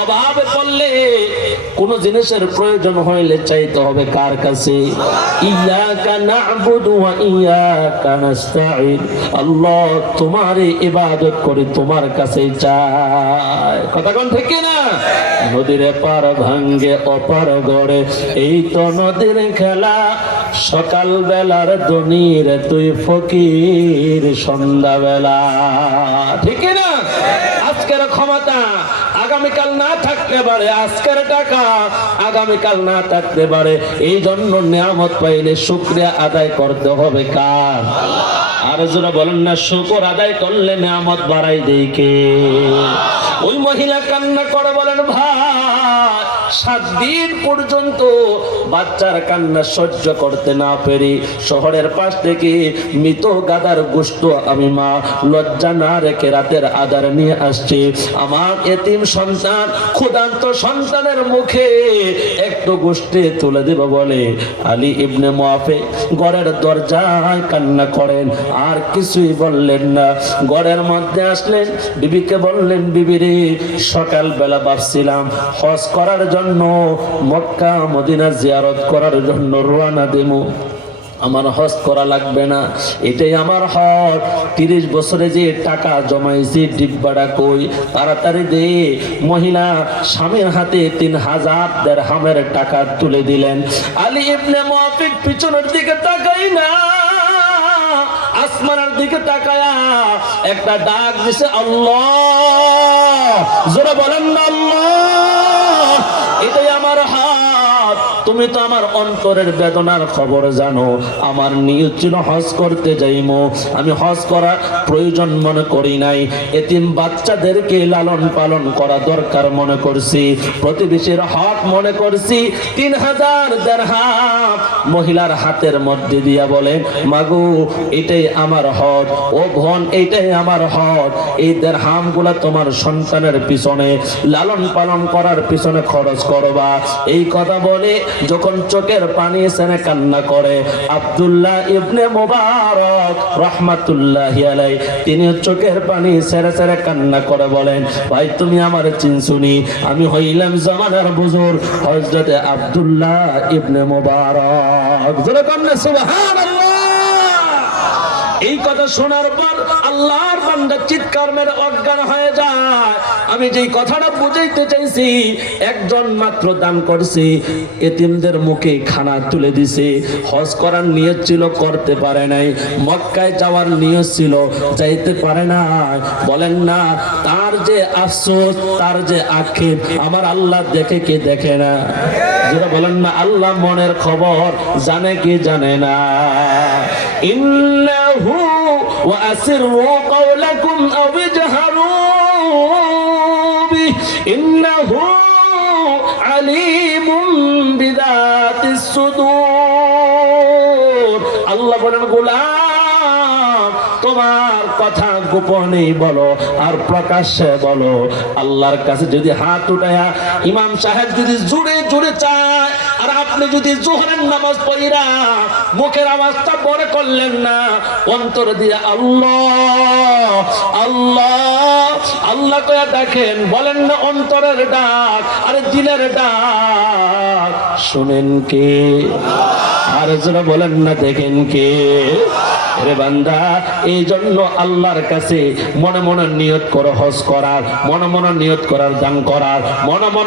অভাবে পড়লে কোন জিনিসের প্রয়োজন হইলে চাইতে হবে কার কাছে? ইয়াকা না'বুদু ওয়া ইয়াকা নাস্তাঈন। আল্লাহ তোমারই ইবাদত করি, তোমার কাছে চাই। কথা কোন ঠিক না? নদীর পার ভাঙ্গে অপার গড়ে, এই তো নদীর খেলা। সকাল বেলার দনির তুই ফকির সন্ধ্যা বেলা। ঠিক না? আজকের ক্ষমতা আগামীকাল না থাকতে পারে, আজকের টাকা আগামীকাল না থাকতে পারে। এই জন্য নিয়ামত পাইলে শুকরিয়া আদায় করতে হবে কার? আর যারা বলেন না শুকর আদায় করলে নিয়ামত বাড়াই দেয় কে? ওই মহিলা কান্না করে বলেন, ভাই 7 দিন পর্যন্ত বাচ্চার কান্না সহ্য করতে না পেরে শহরের পাশ থেকে মৃত গাদার গোশত আমি মা লজ্জা না রেখে রাতের আদার নিয়ে আসছি। আমার এতিম সন্তান ক্ষুধান্ত সন্তানের মুখে একটু গোশতে তুলে দেব বলে আলী ইবনে মুআফে ঘরের দরজায় কান্না করেন, আর কিছুই বললেন না। ঘরের মধ্যে আসলেন, বিবিকে বললেন, বিবি রে, সকাল বেলা ভাবছিলাম হজ করার জন্য মক্কা মদিনা জিয়ারত করার জন্য রওনা দেবো, আমার হজ করা লাগবে না, এটাই আমার হজ। 30 বছরে যে টাকা জমাইছি ডিব্বাটা কই, তাড়াতাড়ি দে। মহিলা স্বামীর হাতে 3000 দিরহামের টাকা তুলে দিলেন। আলী ইবনে মুআফে পিছনের দিকে তাকাই না, আসমানের দিকে তাকায়া একটা ডাক দিছে, আল্লাহ। জোরে বলেন না আল্লাহ। এটাই আমার হাত, তুমি তো আমার অন্তরের বেদনার খবর জানো। আমার নিয়ত ছিল হজ করতে যাইমো, আমি হজ করার প্রয়োজন মনে করি নাই। এতিম বাচ্চাদেরকে লালন পালন করা দরকার মনে করছি, প্রতিবেশীর হক মনে করছি। 3000 দিরহাম মহিলার হাতের মধ্যে দিয়া বলেন, মাগো এটাই আমার হক, ও বোন এটাই আমার হক। এই দিরহাম গুলা তোমার সন্তানের পিছনে লালন পালন করার পিছনে খরচ করবা। এই কথা বলে যখন চোখের পানি ছেড়ে কান্না করে আব্দুল্লাহ ইবনে মুবারক রাহমাতুল্লাহি আলাইহি, তিনি চোখের পানি ছেড়ে ছেড়ে কান্না করে বলেন, ভাই তুমি আমার চিনছুনি, আমি হইলাম জামানার বুজুর্গ হযরতে আব্দুল্লাহ ইবনে মুবারক। জোরে কন্না সুবহানাল্লাহ। এই কথা শোনার পর আল্লাহর বান্দা চিৎকার মেরে অজ্ঞান হয়ে যায়। আমি যেই কথাটা বুঝাইতে চাইছি, একজন মাত্র দান করছে, এতিমদের মুখে খানা তুলে দিছে। হজ করার নিয়ত ছিল, করতে পারে নাই। মক্কায় যাওয়ার নিয়ত ছিল, যাইতে পারে না। বলেন না তার যে আফসোস, তার যে আক্ষেপ, আমার আল্লাহ দেখে কে দেখে না? যেটা বলেন না আল্লাহ মনের খবর জানে কি জানে না? ইন্নাহু ওয়া আসিরু কাওলাকুম আও ইজহারু বি ইন্নাহু আলিমুম বিযাতিস সুদূর। আল্লাহ বলেন, গোলাম তোমার কথা গোপনে বলো আর প্রকাশ্যে বলো। আল্লাহর কাছে যদি হাত উঠায়া ইমাম সাহেব যদি জোরে জোরে চায়, আর আপনি যদি যোহরের নামাজ পড়িরা মুখের আওয়াজটা বড় করলেন না, অন্তর দিয়ে আল্লাহ আল্লাহ আল্লাহ কয়া দেখেন, বলেন না অন্তরের ডাক আর দিলের ডাক শুনেন কে? আর যারা বলেন না দেখেন কে? রে বান্দা, এই জন্য আল্লাহর কাছে মনে মনে নিয়ত করো হজ করার, মনে মনে নিয়ত করার, দান করার, মনে মনে